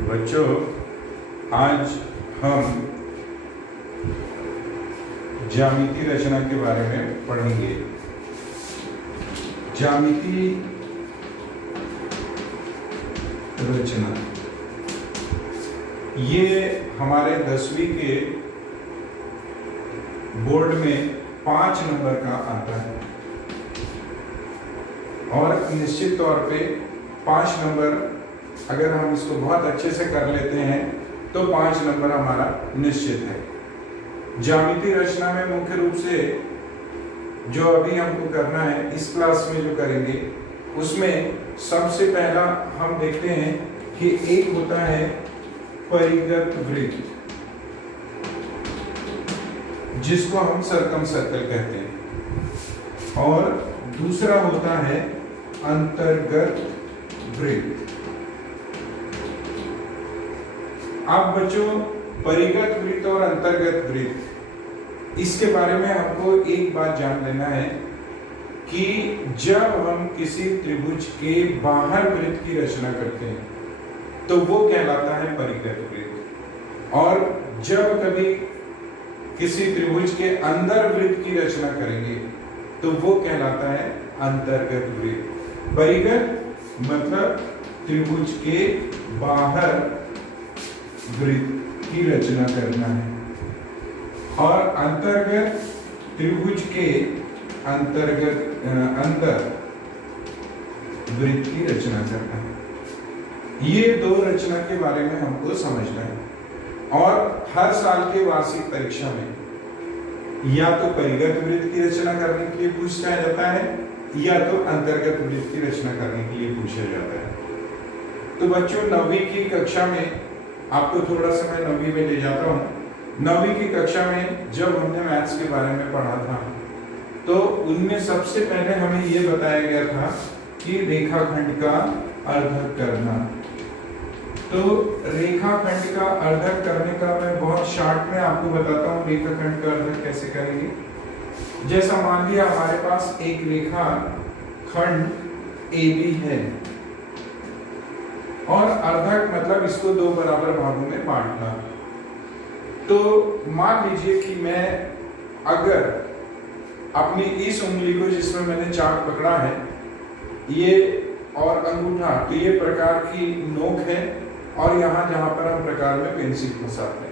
बच्चों, आज हम ज्यामिति रचना के बारे में पढ़ेंगे। ज्यामिति रचना ये हमारे 10वीं के बोर्ड में 5 नंबर का आता है और निश्चित तौर पे 5 नंबर अगर हम इसको बहुत अच्छे से कर लेते हैं तो 5 नंबर हमारा निश्चित है। ज्यामिति रचना में मुख्य रूप से जो अभी हमको करना है, इस क्लास में जो करेंगे उसमें सबसे पहला हम देखते हैं कि एक होता है परिगत वृत्त, जिसको हम सर्कम सर्कल कहते हैं, और दूसरा होता है अंतर्गत वृत्त। अब बच्चों, परिगत वृत्त और अंतर्गत वृत्त, इसके बारे में हमको एक बात जान लेना है कि जब हम किसी त्रिभुज के बाहर वृत्त की रचना करते हैं तो वो कहलाता है परिगत वृत्त, और जब कभी किसी त्रिभुज के अंदर वृत्त की रचना करेंगे तो वो कहलाता है अंतर्गत वृत्त। परिगत मतलब त्रिभुज के बाहर वृत्त की रचना करना है, और अंतर्गत त्रिभुज के अंतर्गत अंदर वृत्त की रचना करना है। ये दो रचना के बारे में हमको समझना है, और हर साल के वार्षिक परीक्षा में या तो परिगत वृत्त की रचना करने के लिए पूछा जाता है या तो अंतर्गत वृत्त की रचना करने के लिए पूछा जाता है। तो बच्चों, 9वीं की कक्षा में आपको थोड़ा सा मैं 9वीं में ले जाता हूँ। 9वीं की कक्षा में जब हमने मैथ्स के बारे में पढ़ा था तो उनमें सबसे पहले हमें ये बताया गया था कि रेखाखंड का अर्धक करना। तो रेखाखंड का अर्धक करने का मैं बहुत शॉर्ट में आपको बताता हूँ रेखाखंड का अर्धक कैसे करेंगे। जैसा मान लिया हमारे पास एक रेखा खंड AB है, और अर्धक मतलब इसको 2 बराबर भागों में बांटना। तो मान लीजिए कि मैं अगर अपनी इस उंगली को, जिसमें मैंने चाक पकड़ा है, ये और अंगूठा, तो ये प्रकार की नोक है, और यहाँ जहां पर हम प्रकार में पेंसिल फंसाते हैं,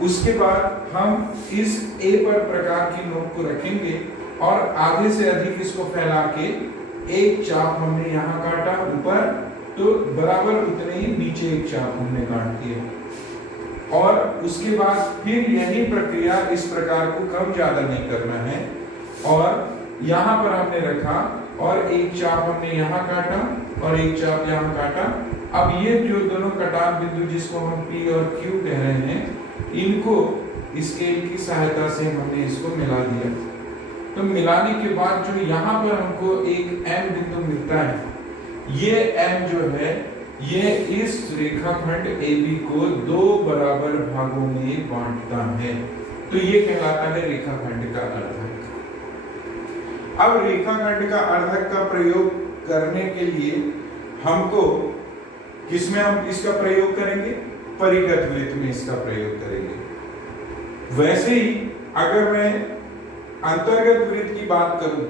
उसके बाद हम इस A पर प्रकार की नोक को रखेंगे और आधे से अधिक इसको फैला के एक चाप हमने यहाँ काटा ऊपर, तो बराबर उतने ही नीचे एक चाप हमने काट दिया, और उसके बाद फिर यही प्रक्रिया इस प्रकार को कम ज्यादा नहीं करना है, और यहाँ पर हमने रखा और एक चाप हमने यहाँ काटा और एक चाप यहाँ काटा। अब ये जो दोनों कटाव बिंदु, जिसको हम P और Q कह रहे हैं, इनको स्केल की सहायता से हमने इसको मिला दिया। तो मिलाने के बाद जो यहाँ पर हमको एक M बिंदु मिलता है, ये M जो है ये इस रेखाखंड AB को 2 बराबर भागों में बांटता है, तो ये कहलाता है रेखाखंड का अर्धक। अब रेखाखंड का अर्धक का प्रयोग करने के लिए हमको किसमें हम इसका प्रयोग करेंगे? परिगत वृत्त में इसका प्रयोग करेंगे। वैसे ही अगर मैं अंतर्गत वृत्त की बात करूं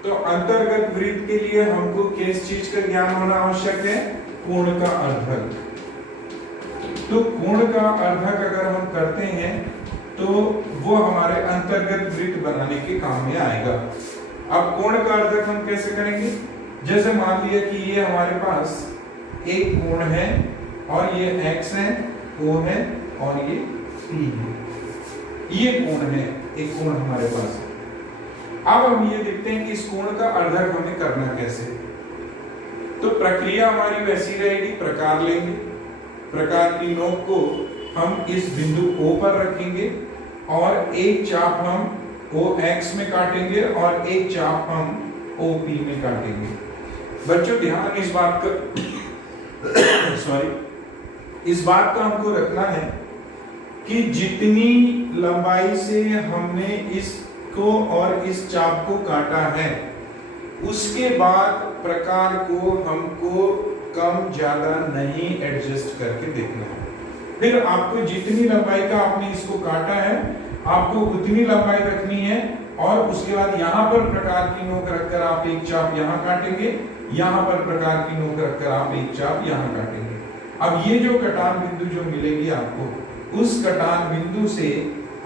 तो अंतर्गत वृत्त के लिए हमको किस चीज का ज्ञान होना आवश्यक है? कोण का अर्धक। तो कोण का अर्धक अगर हम करते हैं तो वो हमारे अंतर्गत वृत्त बनाने के काम में आएगा। अब कोण का अर्धक हम कैसे करेंगे? जैसे मान लिया कि ये हमारे पास एक कोण है, और ये X है, O है, और ये P है। ये कोण है, एक कोण हमारे पास है। अब हम ये देखते हैं कि इस कोण का अर्धक हमें करना कैसे। तो प्रक्रिया हमारी वैसी रहेगी, प्रकार लेंगे, प्रकार की नोक को हम इस बिंदु O पर रखेंगे, और एक चाप हम OX में काटेंगे और एक चाप हम OP में काटेंगे। बच्चों, ध्यान इस बात का इस बात का हमको रखना है कि जितनी लंबाई से हमने इसको और इस चाप को काटा है, उसके बाद प्रकार को हमको कम ज्यादा नहीं एडजस्ट करके देखना है। फिर आपको जितनी लंबाई का आपने इसको काटा है आपको उतनी लंबाई रखनी है, और उसके बाद यहाँ पर प्रकार की नोक रखकर आप एक चाप यहाँ काटेंगे, यहाँ पर प्रकार की नोक रखकर आप एक चाप यहाँ काटेंगे। अब ये जो कटान बिंदु जो मिलेंगे आपको, उस कटान बिंदु से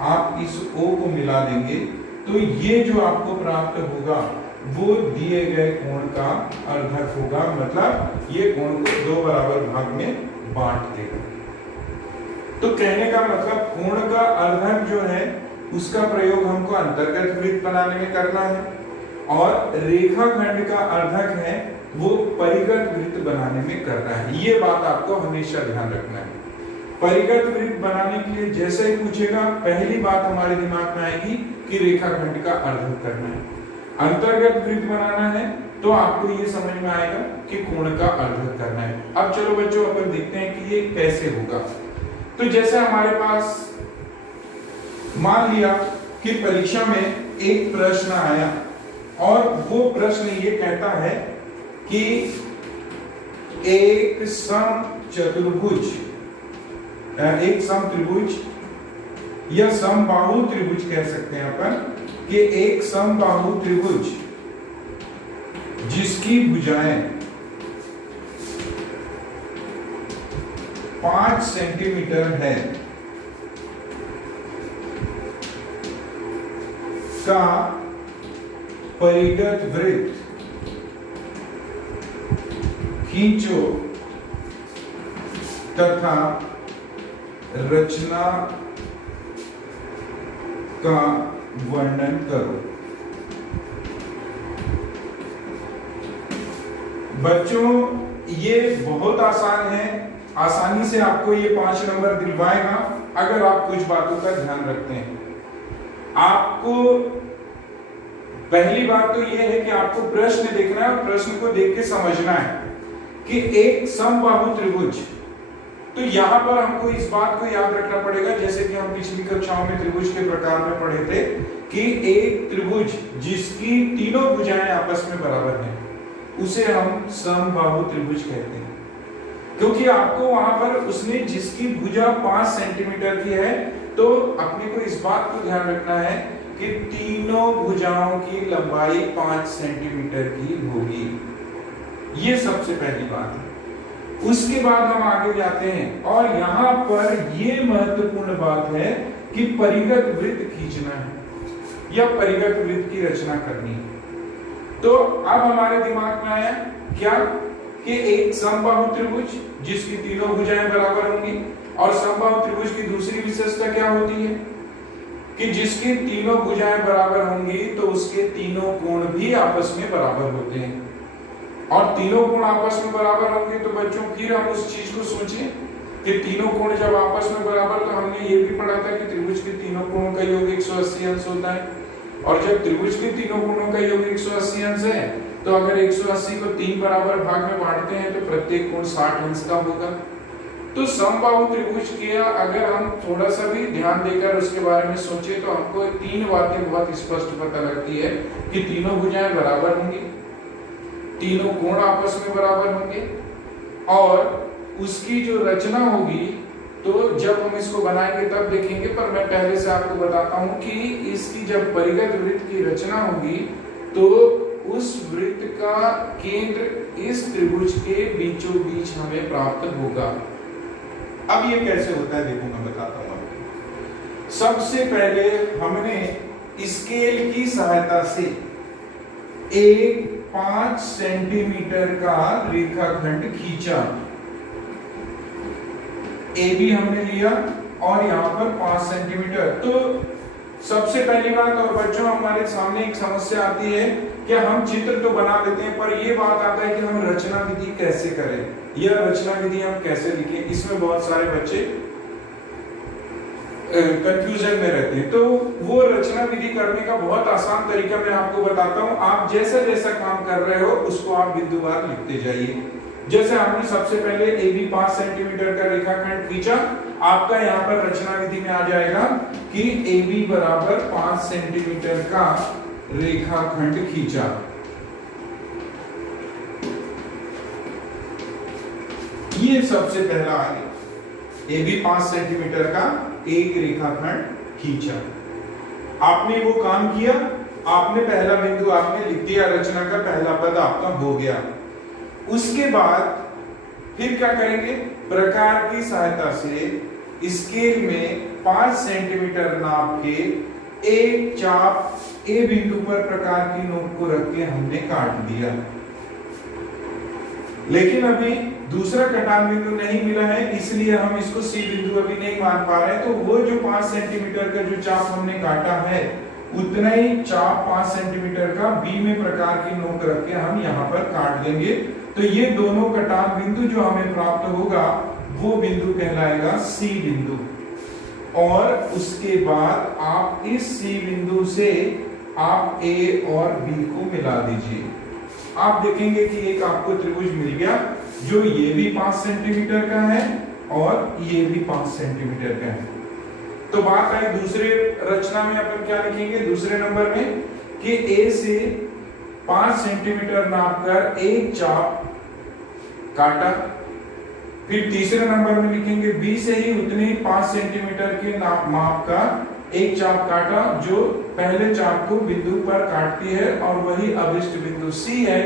आप इस O को मिला देंगे, तो ये जो आपको प्राप्त होगा वो दिए गए कोण का अर्धक होगा, मतलब ये कोण को दो बराबर भाग में बांट देगा। तो कहने का मतलब कोण का अर्धक जो है उसका प्रयोग हमको अंतर्गत वृत्त बनाने में करना है, और रेखाखंड का अर्धक है वो परिगत वृत्त बनाने में करना है। ये बात आपको हमेशा ध्यान रखना है। परिगत वृत्त बनाने के लिए जैसे ही पूछेगा पहली बात हमारे दिमाग में आएगी कि रेखाखंड का अर्धक करना है। अंतर्गत वृत्त बनाना है तो आपको ये समझ में आएगा कि कोण का अर्धक करना है। अब चलो बच्चों अपन देखते हैं कि ये कैसे होगा। तो जैसे हमारे पास मान लिया कि परीक्षा में एक प्रश्न आया और वो प्रश्न ये कहता है कि एक सम चतुर्भुज, एक सम त्रिभुज या समबाहु त्रिभुज कह सकते हैं अपन, कि एक समबाहु त्रिभुज जिसकी भुजाएं 5 सेंटीमीटर है का परिगत वृत्त खींचो तथा रचना का वर्णन करो। बच्चों ये बहुत आसान है, आसानी से आपको ये 5 नंबर दिलवाएगा अगर आप कुछ बातों का ध्यान रखते हैं। आपको पहली बात तो ये है कि आपको प्रश्न देखना है और प्रश्न को देख के समझना है कि एक समबाहु त्रिभुज, तो यहां पर हमको इस बात को याद रखना पड़ेगा, जैसे कि हम पिछली कक्षाओं में त्रिभुज के प्रकार में पढ़े थे कि एक त्रिभुज जिसकी तीनों भुजाएं आपस में बराबर हैं उसे हम समबाहु त्रिभुज कहते हैं, क्योंकि आपको वहां पर उसने जिसकी भुजा 5 सेंटीमीटर की है, तो अपने को इस बात को ध्यान रखना है कि तीनों भुजाओं की लंबाई 5 सेंटीमीटर की होगी। ये सबसे पहली बात है। उसके बाद हम आगे जाते हैं और यहां पर ये महत्वपूर्ण बात है कि परिगत वृत्त खींचना है या परिगत वृत्त की रचना करनी है। तो अब हमारे दिमाग में आया क्या कि एक समबाहु त्रिभुज जिसकी तीनों भुजाएं बराबर होंगी, और समबाहु त्रिभुज की दूसरी विशेषता क्या होती है कि जिसकी तीनों भुजाएं बराबर होंगी तो उसके तीनों कोण भी आपस में बराबर होते हैं, और तीनों कोण आपस में बराबर होंगे तो बच्चों फिर हम उस चीज को सोचें कि तीनों कोण जब आपस में बराबर, तो हमने ये भी पढ़ा था कि त्रिभुज के तीनों कोणों का योग 180 अंश होता है, और जब त्रिभुज के तीनों कोणों का योग 180 अंश है तो अगर 180 को 3 बराबर भाग में बांटते हैं तो प्रत्येक कोण 60 अंश का होगा। तो समबाहु त्रिभुज के अगर हम थोड़ा सा भी ध्यान देकर उसके बारे में सोचे तो हमको 3 बातें बहुत स्पष्ट पता लगती है कि तीनों भुजाएं बराबर होंगी, तीनों कोण आपस में बराबर होंगे, और उसकी जो रचना होगी तो जब हम इसको बनाएंगे तब देखेंगे, पर मैं पहले से आपको बताता हूं कि इसकी जब परिगत वृत्त की रचना होगी तो उस वृत्त का केंद्र इस त्रिभुज के बीचों बीच हमें प्राप्त होगा। अब ये कैसे होता है देखो मैं बताता हूं आपको। सबसे पहले हमने स्केल की सहायता से एक 5 सेंटीमीटर का रेखाखंड खींचा, ए बी हमने लिया और यहाँ पर 5 सेंटीमीटर। तो सबसे पहली बात, और बच्चों हमारे सामने एक समस्या आती है कि हम चित्र तो बना लेते हैं पर ये बात आता है कि हम रचना विधि कैसे करें या रचना विधि हम कैसे लिखें, इसमें बहुत सारे बच्चे कंफ्यूजन में रहते हैं। तो वो रचना विधि करने का बहुत आसान तरीका मैं आपको बताता हूं। आप जैसा जैसा काम कर रहे हो उसको आप बिंदुवार लिखते जाइए। जैसे हमने सबसे पहले ए बी 5 सेंटीमीटर का रेखाखंड खींचा, आपका यहाँ पर रचना विधि में आ जाएगा कि ए बी बराबर 5 सेंटीमीटर का रेखाखंड खींचा। ये सबसे पहला आ गया। ये भी 5 सेंटीमीटर का एक रेखाखंड खींचा। आपने वो काम किया, आपने पहला बिंदु आपने लिख दिया, रचना का पहला पद आपका हो गया। उसके बाद फिर क्या करेंगे, प्रकार की सहायता से स्केल में 5 सेंटीमीटर नाप के एक चाप ए बिंदु पर प्रकार की नोक को रख के हमने काट दिया। लेकिन अभी दूसरा कटान बिंदु नहीं मिला है, इसलिए हम इसको सी बिंदु अभी नहीं मान पा रहे। तो वो जो 5 सेंटीमीटर का जो चाप हमने काटा है, उतना ही चाप 5 सेंटीमीटर का बी में प्रकार की नोक रख के हम यहाँ पर काट देंगे। तो ये दोनों कटान बिंदु जो हमें प्राप्त होगा वो बिंदु कहलाएगा सी बिंदु। और उसके बाद आप इस सी बिंदु से आप ए और बी को मिला दीजिए। आप देखेंगे कि एक आपको त्रिभुज मिल गया जो ये भी 5 सेंटीमीटर का है और ये भी 5 सेंटीमीटर का है। तो बात आई दूसरे रचना में अपन क्या लिखेंगे, दूसरे नंबर में कि ए से 5 सेंटीमीटर नापकर एक चाप काटा। फिर तीसरे नंबर में लिखेंगे बी से ही उतने ही 5 सेंटीमीटर के माप का एक चाप काटा जो पहले चाप को बिंदु पर काटती है, और वही अभिष्ट बिंदु सी है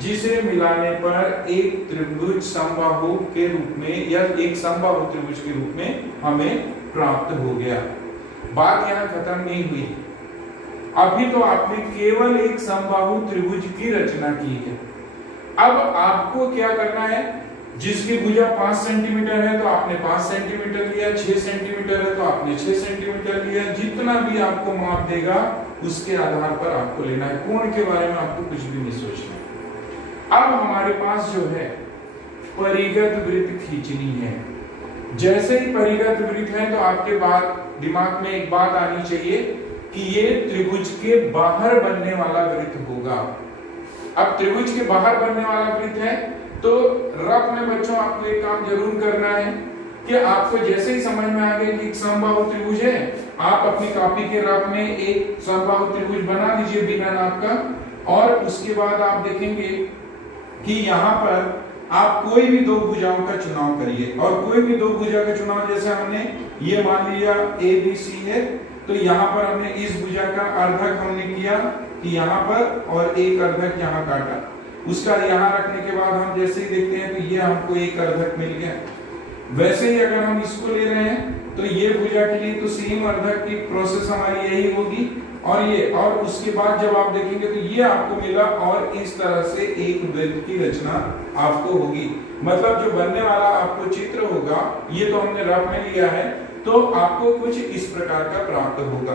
जिसे मिलाने पर एक त्रिभुज समबाहु के रूप में या एक समबाहु त्रिभुज के रूप में हमें प्राप्त हो गया। बात यहाँ खत्म नहीं हुई, अभी तो आपने केवल एक समबाहु त्रिभुज की रचना की है। अब आपको क्या करना है, जिसकी भुजा 5 सेंटीमीटर है तो आपने 5 सेंटीमीटर लिया, 6 सेंटीमीटर है तो आपने 6 सेंटीमीटर लिया। जितना भी आपको माप देगा उसके आधार पर आपको लेना है। कोण के बारे में आपको कुछ भी नहीं सोचना है। अब हमारे पास जो है परिगत वृत्त खींचनी है। जैसे ही परिगत वृत्त है तो आपके दिमाग में एक बात आनी चाहिए कि ये त्रिभुज के बाहर बनने वाला वृत्त होगा। अब त्रिभुज के बाहर बनने वाला वृत्त है तो रफ में बच्चों आपको एक काम जरूर करना है कि आपको जैसे ही समझ में आ गया कि एक समबाहु त्रिभुज है, आप अपनी कॉपी के रफ में एक समबाहु त्रिभुज बना दीजिए बिना नाप का। और उसके बाद आप देखेंगे कि यहाँ पर आप कोई भी दो भुजाओं का चुनाव करिए। और कोई भी दो भुजा का चुनाव, जैसे हमने ये मान लिया ए बी सी है, तो यहाँ पर हमने इस भुजा का अर्धक हमने किया कि यहाँ पर, और एक अर्धक यहाँ काटा। उसका यहाँ रखने के बाद हम जैसे ही देखते हैं तो ये हमको एक अर्धक मिल गया। वैसे ही अगर हम इसको ले रहे हैं तो ये भुजा के लिए तो सेम अर्धक की प्रोसेस हमारी यही होगी। और उसके बाद जब आप देखेंगे तो ये आपको मिला, और इस तरह से एक वृत्त की रचना आपको होगी। मतलब जो बनने वाला आपको चित्र होगा, ये तो हमने रफ में लिया है, तो आपको कुछ इस प्रकार का प्राप्त होगा।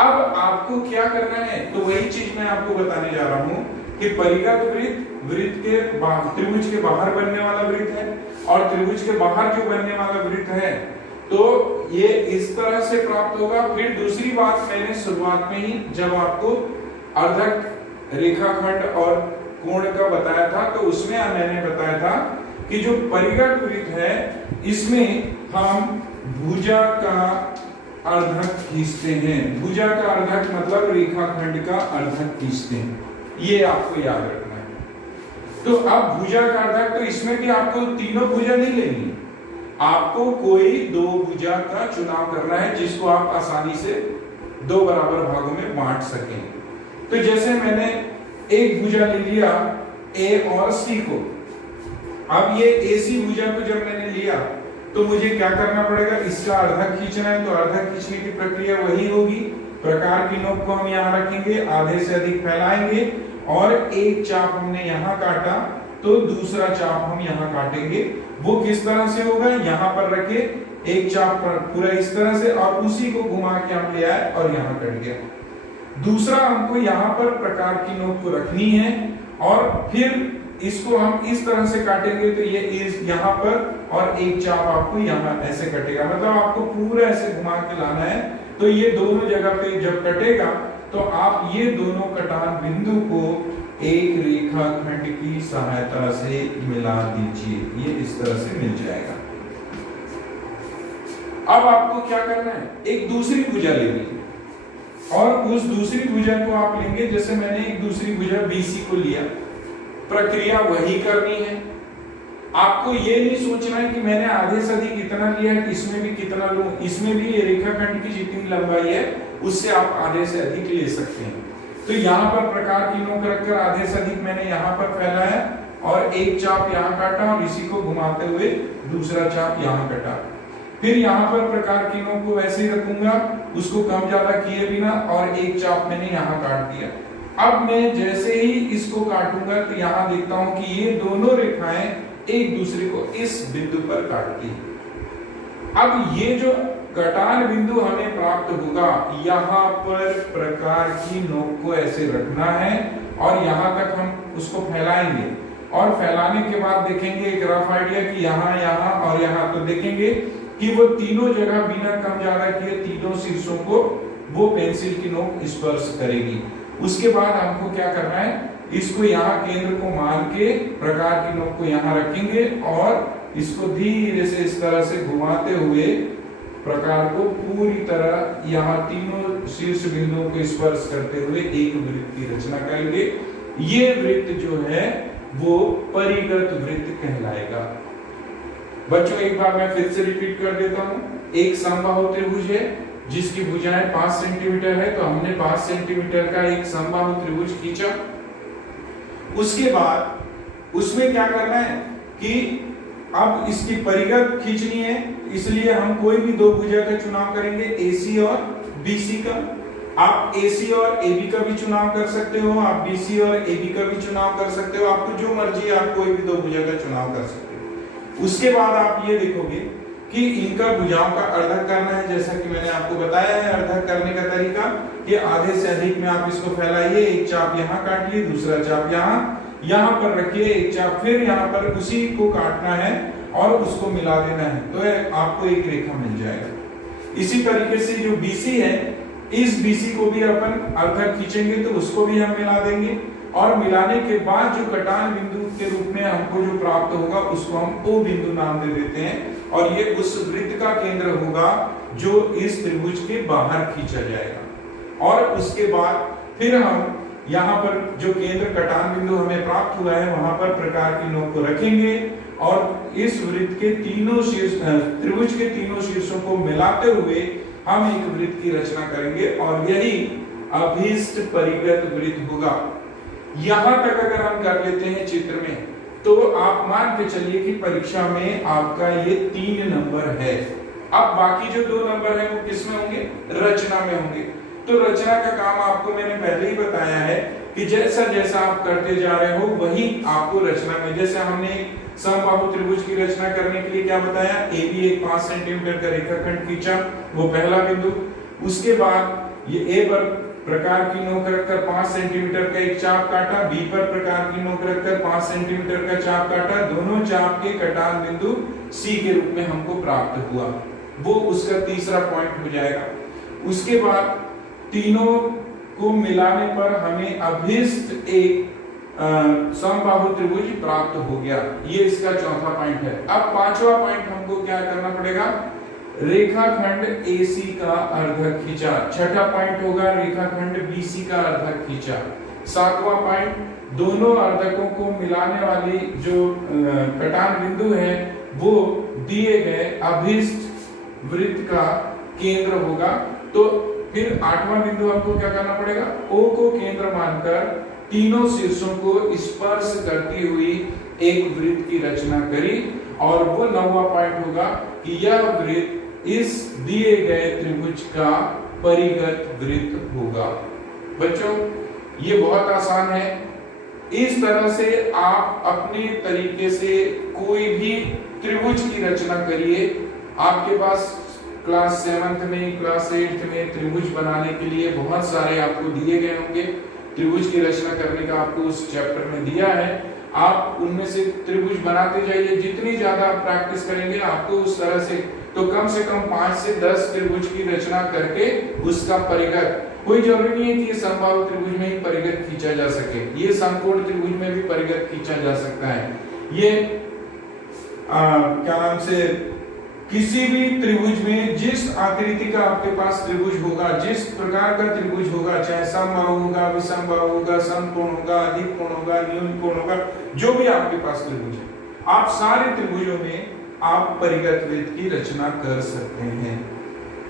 अब आपको क्या करना है, तो वही चीज मैं आपको बताने जा रहा हूँ कि परिगत वृत्त के त्रिभुज के बाहर बनने वाला वृत्त है, और त्रिभुज के बाहर जो बनने वाला वृत्त है तो ये इस तरह से प्राप्त होगा। फिर दूसरी बात, मैंने शुरुआत में ही जब आपको अर्धक रेखाखंड और कोण का बताया था, तो उसमें मैंने बताया था कि जो परिगत वृत्त है इसमें हम भुजा का अर्धक खींचते हैं। भुजा का अर्धक मतलब रेखाखंड का अर्धक खींचते हैं, ये आपको याद रखना है। तो अब भुजा का अर्धक, तो इसमें भी आपको तीनों भुजा नहीं लेनी, आपको कोई दो भुजा का चुनाव करना है जिसको आप आसानी से दो बराबर भागों में बांट सकें। तो जैसे मैंने एक भुजा ले लिया ए और सी को। अब ये ए सी भुजा को जब मैंने लिया तो मुझे क्या करना पड़ेगा, इसका अर्धक खींचना है। तो अर्धक खींचने की प्रक्रिया वही होगी, प्रकार की नोक को हम यहाँ रखेंगे, आधे से अधिक फैलाएंगे, और एक चाप हमने यहाँ काटा तो दूसरा चाप हम यहाँ काटेंगे। वो किस तरह से होगा, यहाँ पर रखे एक चाप पर पूरा इस तरह से, और उसी को घुमा के हम ले आए और यहाँ कट गया। दूसरा हमको यहाँ पर प्रकार की नोक को रखनी है, और फिर इसको हम इस तरह से काटेंगे तो ये इस यहाँ पर, और एक चाप आपको यहाँ ऐसे कटेगा। मतलब आपको पूरा ऐसे घुमा के लाना है। तो ये दोनों जगह पे जब कटेगा तो आप ये दोनों कटान बिंदु को एक रेखाखंड की सहायता से मिला दीजिए। ये इस तरह से मिल जाएगा। अब आपको क्या करना है, एक दूसरी भुजा लेनी है, और उस दूसरी भुजा को आप लेंगे, जैसे मैंने एक दूसरी भुजा BC को लिया, प्रक्रिया वही करनी है। आपको ये नहीं सोचना है कि मैंने आधे से अधिक इतना लिया है, इसमें भी कितना लूं। इसमें भी ये रेखाखंड की जितनी लंबाई है उससे आप आधे से अधिक ले सकते हैं। तो यहाँ पर प्रकार की नोक रखकर आधे से अधिक मैंने यहाँ पर फैलाया और एक चाप यहाँ काटा और इसी को घुमाते हुए दूसरा चाप यहाँ काटा। फिर यहाँ पर प्रकार की नोक को वैसे ही रखूंगा, उसको कम ज्यादा किए बिना, और एक चाप मैंने यहाँ काट दिया। अब मैं जैसे ही इसको काटूंगा तो यहाँ देखता हूं कि ये दोनों रेखाएं एक दूसरे को इस बिंदु पर काटती है। अब ये जो कटान बिंदु हमें प्राप्त होगा, यहाँ पर प्रकार की नोक को ऐसे रखना है और यहाँ तक हम उसको फैलाएंगे और फैलाने के बाद देखेंगे एक रफ आइडिया कि यहाँ, यहाँ और यहाँ, तो देखेंगे कि वो तीनों जगह बिना कम ज्यादा किए तीनों शीर्षों को वो पेंसिल की नोक स्पर्श करेगी। उसके बाद हमको क्या करना है, इसको यहाँ केंद्र को मान के प्रकार की नोक को यहाँ रखेंगे और इसको धीरे से इस तरह से घुमाते हुए प्रकार को पूरी तरह यहाँ तीनों शीर्ष बिंदुओं को स्पर्श करते हुए एक वृत्त की रचना करेंगे। ये वृत्त जो है वो परिगत वृत्त कहलाएगा। बच्चों एक बार मैं फिर से रिपीट कर देता हूँ। एक समबाहु त्रिभुज है जिसकी भुजाएं 5 सेंटीमीटर है, तो हमने 5 सेंटीमीटर का एक समबाहु त्रिभुज खींचा। उसके बाद उसमें क्या करना है कि अब इसकी परिगत खींचनी है, इसलिए हम कोई भी दो भुजा का चुनाव करेंगे, AC और BC का। आप AC और AB का भी चुनाव कर सकते हो, आप BC और AB का भी चुनाव कर सकते हो, आपको जो मर्जी आप कोई भी दो भुजा का चुनाव कर सकते हो। उसके बाद आप ये देखोगे कि इनका भुजाओं का अर्धक करना है, जैसा कि मैंने आपको बताया है अर्धक करने का तरीका कि आधे से अधिक में आप इसको फैलाइए, एक चाप यहाँ काटिए, दूसरा चाप यहाँ पर रखिए, एक चाप फिर यहाँ पर उसी को काटना है और उसको मिला देना है, तो आपको एक रेखा मिल जाएगा। इसी तरीके से जो BC है, इस BC को भी अपन अर्धक खींचेंगे तो उसको भी हम मिला देंगे और मिलाने के बाद जो कटान बिंदु के रूप में हमको जो प्राप्त होगा उसको हम O बिंदु नाम दे देते हैं और ये उस वृत्त का केंद्र होगा जो इस त्रिभुज के बाहर खींचा जाएगा। और उसके बाद फिर हम यहाँ पर जो केंद्र कटान बिंदु हमें प्राप्त हुआ है वहां पर प्रकार की नोक को रखेंगे और इस वृत्त के तीनों शीर्ष त्रिभुज के तीनों शीर्षों को मिलाते हुए हम एक वृत्त की रचना करेंगे और यही अभीष्ट परिगत वृत्त होगा। यहां तक अगर हम कर लेते हैं चित्र में तो आप मान के चलिए कि परीक्षा में आपका ये 3 नंबर है। अब बाकी जो 2 नंबर है वो किस में होंगे, रचना में होंगे। तो रचना का काम आपको मैंने पहले ही बताया है कि जैसा जैसा आप करते जा रहे हो वही आपको रचना में, जैसे हमने समबाहु त्रिभुज की रचना करने के लिए क्या बताया, AB एक 5 सेंटीमीटर का रेखाखंड खींचा, वो पहला बिंदु। उसके बाद ये A पर प्रकार की नोक रखकर 5 सेंटीमीटर का एक चाप काटा, B पर प्रकार की नोक रखकर 5 सेंटीमीटर का चाप काटा, दोनों चाप के कटान बिंदु C के रूप में हमको प्राप्त हुआ, वो उसका तीसरा पॉइंट हो जाएगा। उसके बाद तीनों को मिलाने पर हमें अभीष्ट एक समबाहु त्रिभुज प्राप्त हो गया, ये इसका चौथा पॉइंट है। अब पांचवा पॉइंट हमको क्या करना पड़ेगा, रेखाखंड AC का अर्धक खींचा। छठा पॉइंट होगा रेखाखंड BC का अर्धक खींचा। सातवां पॉइंट दोनों अर्धकों को मिलाने वाली जो कटान बिंदु है वो दिए गए अभीष्ट वृत्त का केंद्र होगा। तो फिर आठवां बिंदु हमको क्या करना पड़ेगा, O को केंद्र मानकर तीनों शीर्षों को स्पर्श करती हुई एक वृत्त की रचना करी और वो 9वां पॉइंट होगा कि यह वृत्त इस दिए गए त्रिभुज का परिगत वृत्त होगा। बच्चों ये बहुत आसान है, इस तरह से आप अपने तरीके से कोई भी त्रिभुज की रचना करिए। आपके पास क्लास 7th में, क्लास 8th में त्रिभुज बनाने के लिए बहुत सारे आपको दिए गए होंगे। त्रिभुज की रचना करने का आपको उस चैप्टर में दिया है, आप उनमें से त्रिभुज बनाते जाइए। जितनी ज्यादा आप प्रैक्टिस करेंगे आपको उस तरह से कम 5 से 10 त्रिभुज की रचना करके उसका परिगत, कोई जरूरी नहीं है कि ये समबाहु त्रिभुज में ही परिगत खींचा जा सके, ये समकोण त्रिभुज में भी परिगत खींचा जा सकता है। ये क्या नाम से किसी भी त्रिभुज में जिस आकृति का आपके पास त्रिभुज होगा, जिस प्रकार का त्रिभुज होगा, चाहे समबाहु होगा, विषमबाहु होगा, समकोण होगा, अधिक कोण होगा, न्यून कोण होगा, जो भी आपके पास त्रिभुज है आप सारे त्रिभुजों में आप परिगत वृत्त की रचना कर सकते हैं।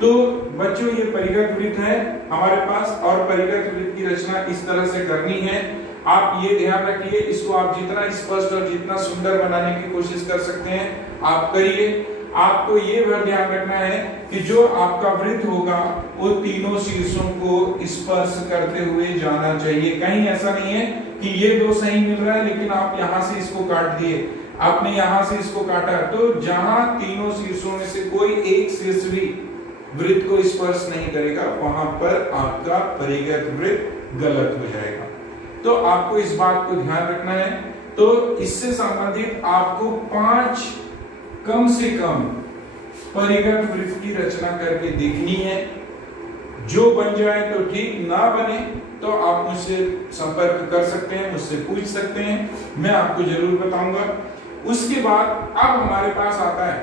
तो बच्चों ये परिगत वृत्त है हमारे पास, और परिगत वृत्त की रचना इस तरह से करनी है। आप ये ध्यान रखिए, इसको आप जितना स्पष्ट और जितना सुंदर बनाने की कोशिश कर सकते हैं आप करिए। आपको ये भर ध्यान रखना है कि जो आपका वृत्त होगा वो तीनों शीर्षों को स्पर्श करते हुए जाना चाहिए। कहीं ऐसा नहीं है कि ये दो सही मिल रहा है लेकिन आप यहां से इसको काट दिए, आपने यहां से इसको काटा, तो जहां तीनों शीर्षों में से कोई एक शीर्ष भी वृत्त को स्पर्श नहीं करेगा वहां पर आपका परिगत वृत्त गलत हो जाएगा। तो आपको इस बात को ध्यान रखना है। तो इससे संबंधित आपको 5 कम से कम परिगत वृत्त की रचना करके देखनी है। जो बन जाए तो ठीक, ना बने तो आप मुझसे संपर्क कर सकते हैं, मुझसे पूछ सकते हैं, मैं आपको जरूर बताऊंगा। उसके बाद अब हमारे पास आता है